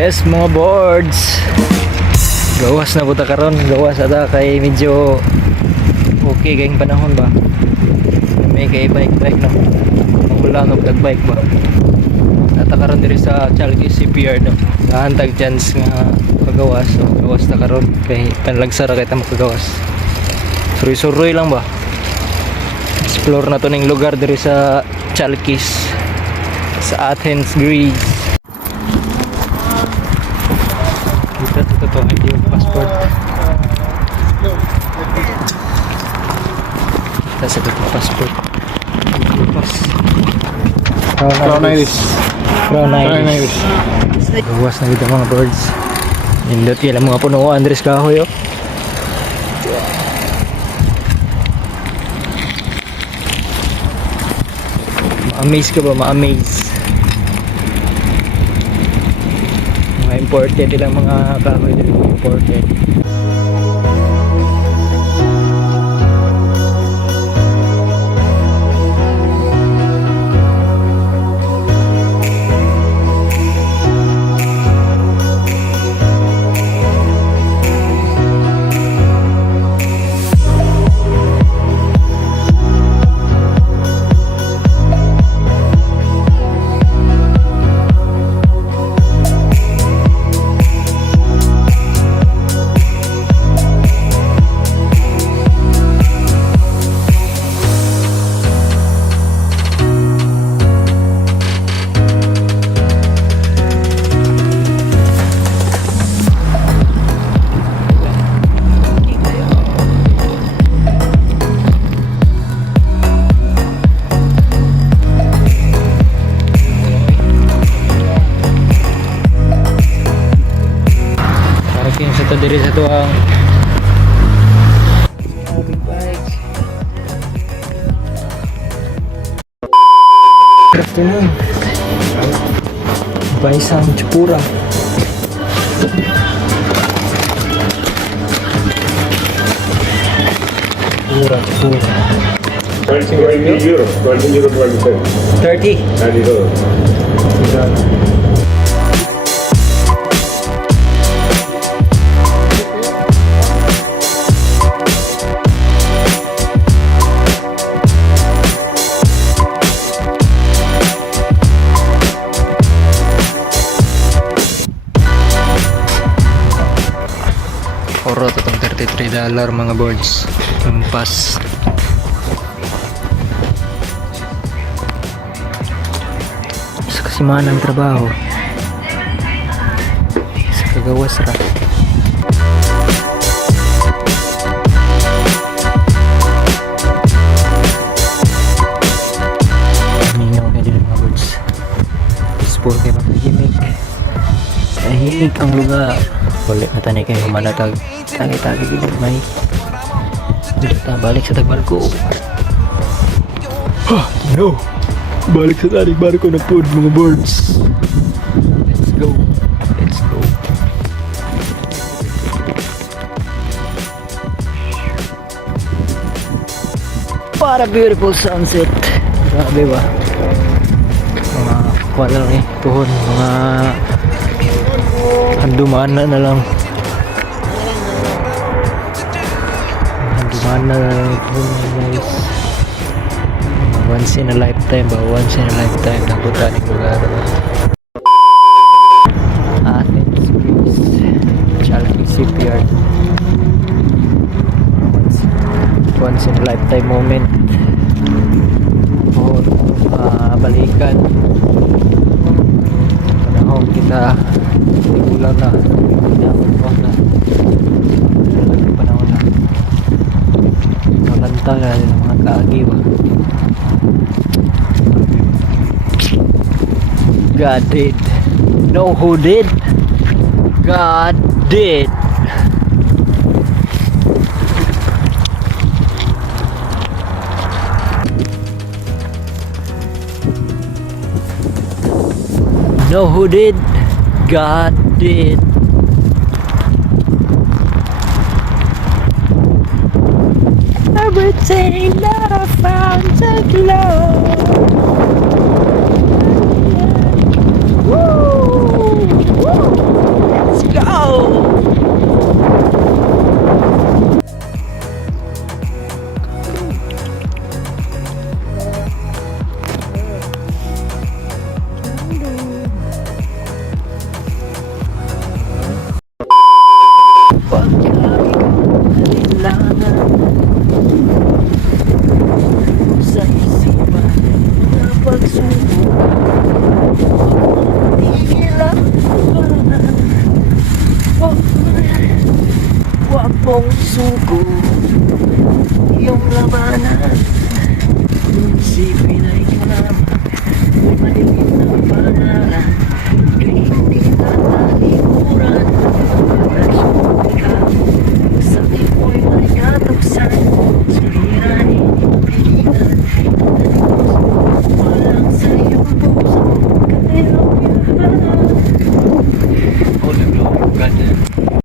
Yes mga boards, gawas na buta karon, gawas ata kay medyo okay kayong panahon ba, may kay bike no, mangulang og bike ba ata karon diri sa Chalky CPR no, nahantag chance nga pagawas, so gawas na karon kay panlagsara kay ta makagawas, suroy-suroy lang ba, explore na to ning lugar diri sa Chalkis sa Athens, Greece. Kita to ang yung passport. Kita sa to passport. Crown Iris. Gawas na dito mga birds. Nindot yan mga puno Andres kahoy oh. Ma-amaze ka ba? Ma-amaze. Mga imported ilang mga kahoy dito imported. Ito diri sa tuang big bike. Good afternoon. Baisang Chipura. Chipura. 20 euro. 20 euro 27. 30. 30 euro. Oro itong $33 mga boards yung pass. Sa kasimahan ng trabaho sa kagawas ra mingaw kayo din mga boards. Sport kayo mahimik ang lugar. Balik na tanay kayo manatag tagi-tagi gini may kita balik sa tagbarko. No, balik sa tagbarko na po mga birds. Let's go. What a beautiful sunset. Grabe ba, mga kuwan lang eh, tuhon mga handumaan na lang. Handumaan na lang guys. Once in a lifetime ba? Once in a lifetime na botaning lugar. Athens, Greece. Chalky CPR. Once in a lifetime moment. Oh, balikan. Panahon kita ulang na panahon na malanta na mga kaagi ba. God did. No, who did? God did. No, who did? God did. Everything that I found is love.